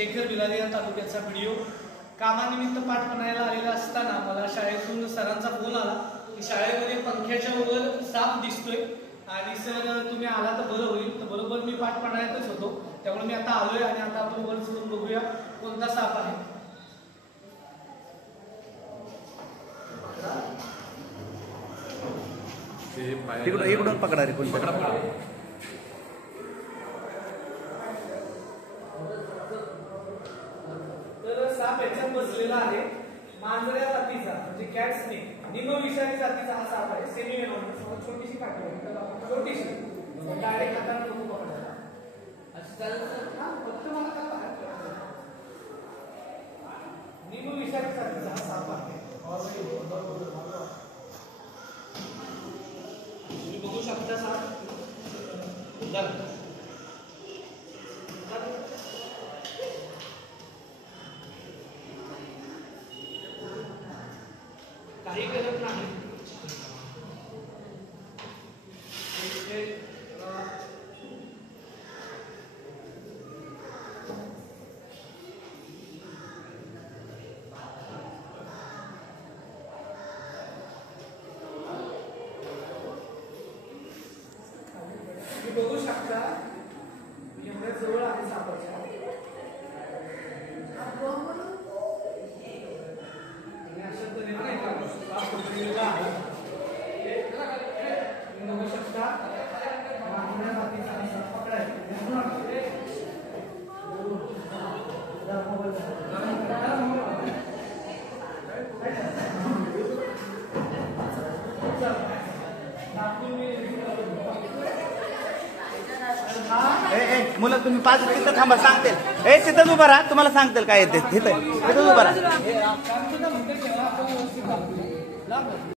शेखर बिलारी या तालुक्याचा व्हिडिओ कामानिमित्त पाठ बनायला आलेला असताना मला शाळेतून सरांचा फोन आला की शाळेमध्ये पंख्याच्या वर साप दिसतोय आणि सर तुम्ही आला तर बरं होईल. तर बरोबर मी पाठ पाण्यातच होतो, त्यामुळे मी आता आलोय आणि आता आपण वर चढून बघूया कोणता साप आहे. इकडून पकडा रे, कोण पकडा. तर साप याच्यात बसलेला आहे. मांजऱ्या जातीचा म्हणजे कॅट स्नेक, निमविषारी जातीचा हा साप आहे. सेमी वेनोमस, छोटीशी काठी आहे, छोटीशी, डायरेक्ट हाताने नको पकडायला. फक्त मला काय पाहायचं, निमविषारी जातीचा हा साप आहे. तुम्ही बघू शकता साप काही करत नाही. तुम्ही बघू शकता एवढ्या जवळ आहे सापाच्या. अशा तऱ्हेने साप पकडलेला आहे. तुम्ही बघू शकता मांजऱ्या जातीचा साप पकडायचा. मुलं तुम्ही 5 तिथं थांबा, सांगतील. तिथंच उभा राहा, तुम्हाला सांगतील काय येते. तिथंच उभा राहा.